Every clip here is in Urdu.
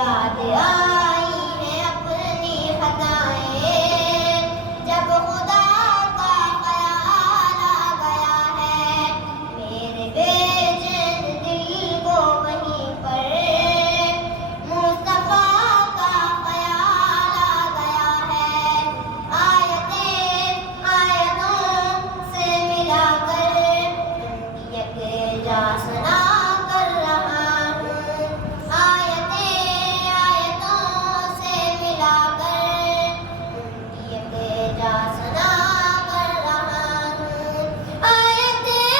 یاد آئی ہیں اپنی خطائیں، جب خدا کا خیال آ گیا ہے میرے بے چین دل کو وہیں پر مصطفیٰ کا خیال آ گیا ہے۔ آیتوں سے ملا کر ان کی یکجا ثنا کر رہا ہوں، آیتوں سے ملا کر ان کی یکجا ثنا کر رہا ہوں، آیتوں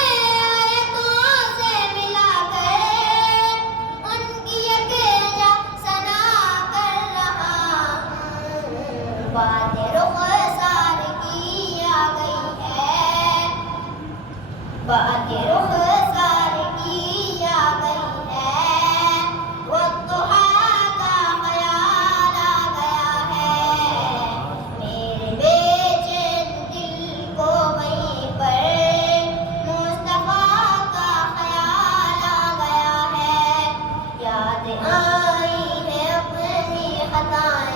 سے ملا کر ان کی یکجا ثنا کر رہا ہوں۔ بات رخسار کی آ گئی ہے، بات رخسار کی آ گئی ہے، والضحیٰ کا خیال آ گیا ہے میرے بے چین دل کو وہیں پر مصطفیٰ کا خیال آ گیا ہے۔ یاد آئی ہیں اپنی خطائیں،